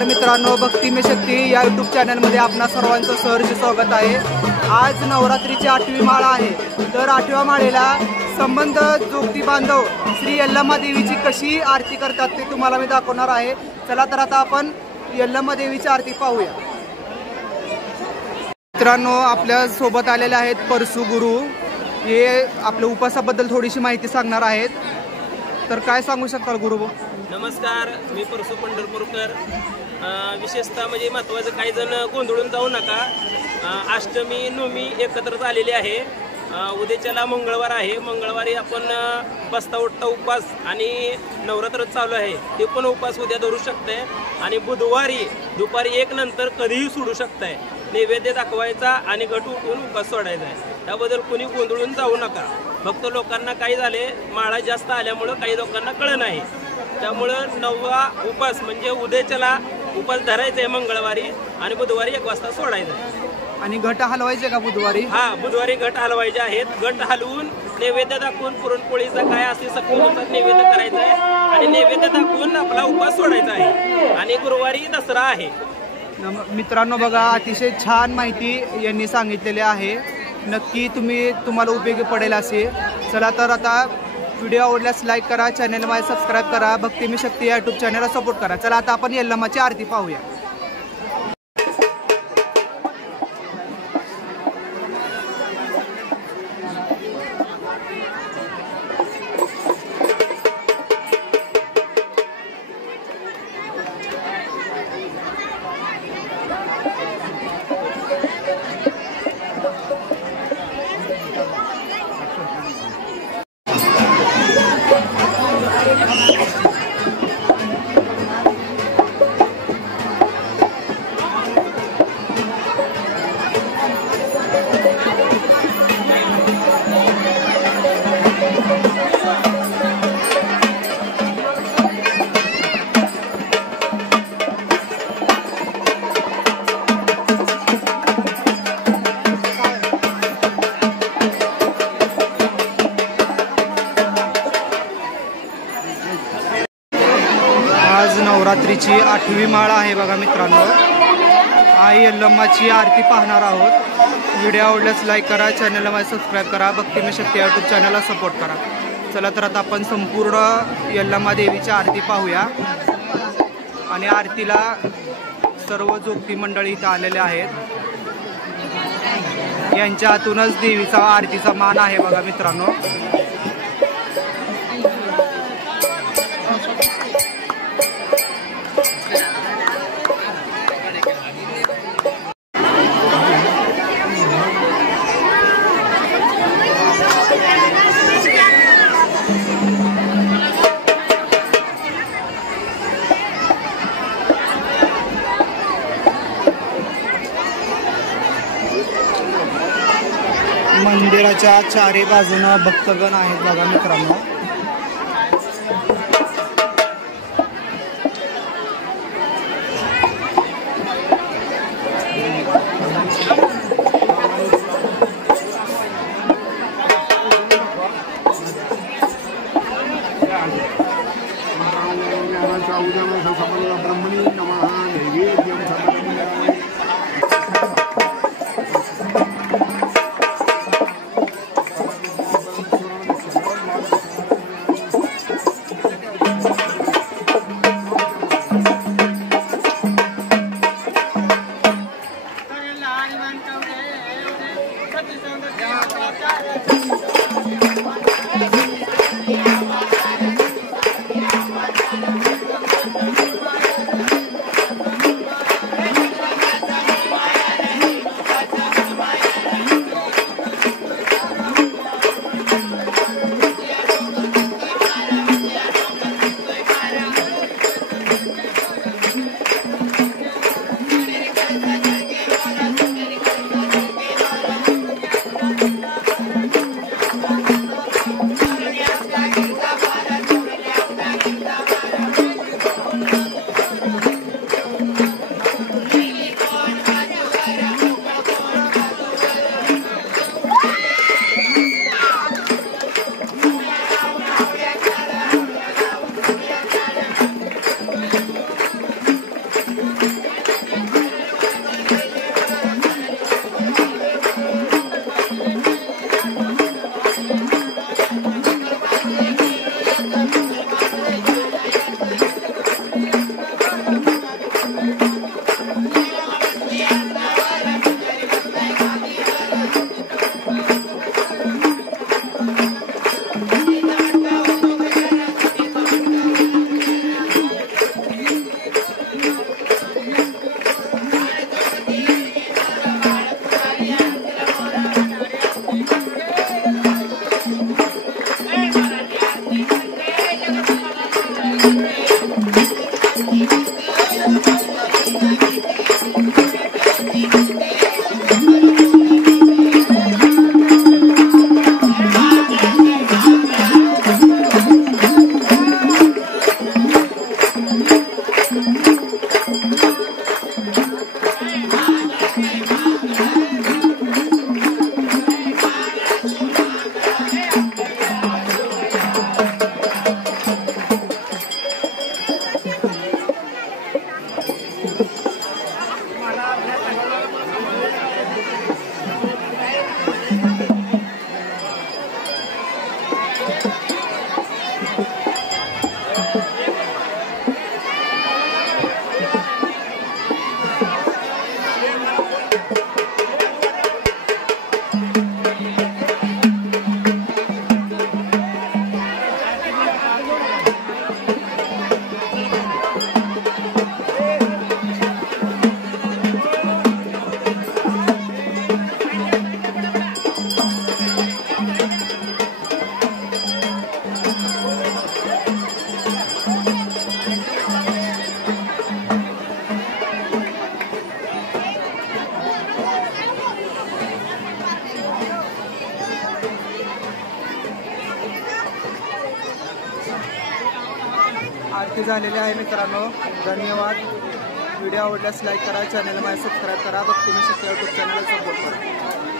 नमस्कार मित्रांनो, भक्ती में शक्ती या यूट्यूब चॅनलमध्ये आपणा सर्वांचं सहर्ष स्वागत आहे। आज नवरात्रीची 8वी माळा आहे। तर 8व्या माळेला संबंध जोगती बांधव श्री यल्लम्मा देवीची कशी आरती करतात ते तुम्हाला मी दाखवणार आहे। चला तर आता आपण यल्लम्मा देवीची आरती पाहूया। मित्रांनो, आपल्या सोबत आलेले आहेत परसू गुरु, हे आपल्या उपासाबद्दल थोडीशी माहिती सांगणार आहेत। तर काय सांगू शकताल गुरु? नमस्कार, मी परसू पंढरपूरकर। विशेषतः म्हणजे महत्त्वाचं, काही जण गोंधळून जाऊ नका। अष्टमी नवमी एकत्र झालेली आहे। उद्याच्याला मंगळवार आहे। मंगळवारी आपण बसता उठता उपवास आणि नवरात्र चालू आहे ते पण उपवास उद्या धरू शकताय। आणि बुधवारी दुपारी 1 नंतर कधीही सोडू शकताय। नैवेद्य दाखवायचा आणि घट उठून उपवास सोडायचा आहे। त्याबद्दल कोणी गोंधळून जाऊ नका। फक्त लोकांना काही झाले, माळा जास्त आल्यामुळं काही लोकांना कळलं नाही। त्यामुळं 9वा उपवास म्हणजे उद्याच्याला उपवास धरायचा आहे मंगळवारी आणि बुधवारी 1 वाजता सोडायचा आहे। आणि घट हलवायचे का बुधवारी? हा, बुधवारी घट हलवायचे आहेत। घट हलवून नैवेद्य दाखवून पुरणपोळीचा काय असेल सकाळी नैवेद्य करायचा आहे आणि नैवेद्य दाखवून आपला उपवास सोडायचा आहे। आणि गुरुवारी दसरा आहे। मित्रांनो बघा, अतिशय छान माहिती यांनी सांगितलेली आहे। नक्की तुम्हाला उपयोगी पडेल असे। चला तर आता व्हिडिओ आवडल्यास लाईक करा, चॅनलला सबस्क्राईब करा, भक्ती में शक्ती या यूट्यूब चॅनलला सपोर्ट करा। चला आता आपण यल्लम्माची आरती पाहूया। आज नवरात्रीची 8वी माळ आहे बघा मित्रांनो। आई यल्लम्माची आरती पाहणार आहोत। व्हिडिओ आवडल्यास लाईक करा, चॅनलला सबस्क्राईब करा, भक्ती में शक्ती यूट्यूब चॅनलला सपोर्ट करा। चला तर आता आपण संपूर्ण यल्लम्मा देवीची आरती पाहूया। आणि आरतीला सर्व जोगती मंडळी इथं आलेले आहेत। यांच्या हातूनच देवीचा आरतीचा मान आहे बघा मित्रांनो। मंदिराच्या चारी बाजूनं भक्तगण आहेत बघा मित्रांनो। आरती झालेली आहे मित्रांनो. धन्यवाद. व्हिडिओ आवडल्यास लाईक करा, चॅनलला माझ्या सबस्क्राईब करा. भक्ती मी शक्ती यूट्यूब चॅनलला सपोर्ट करा.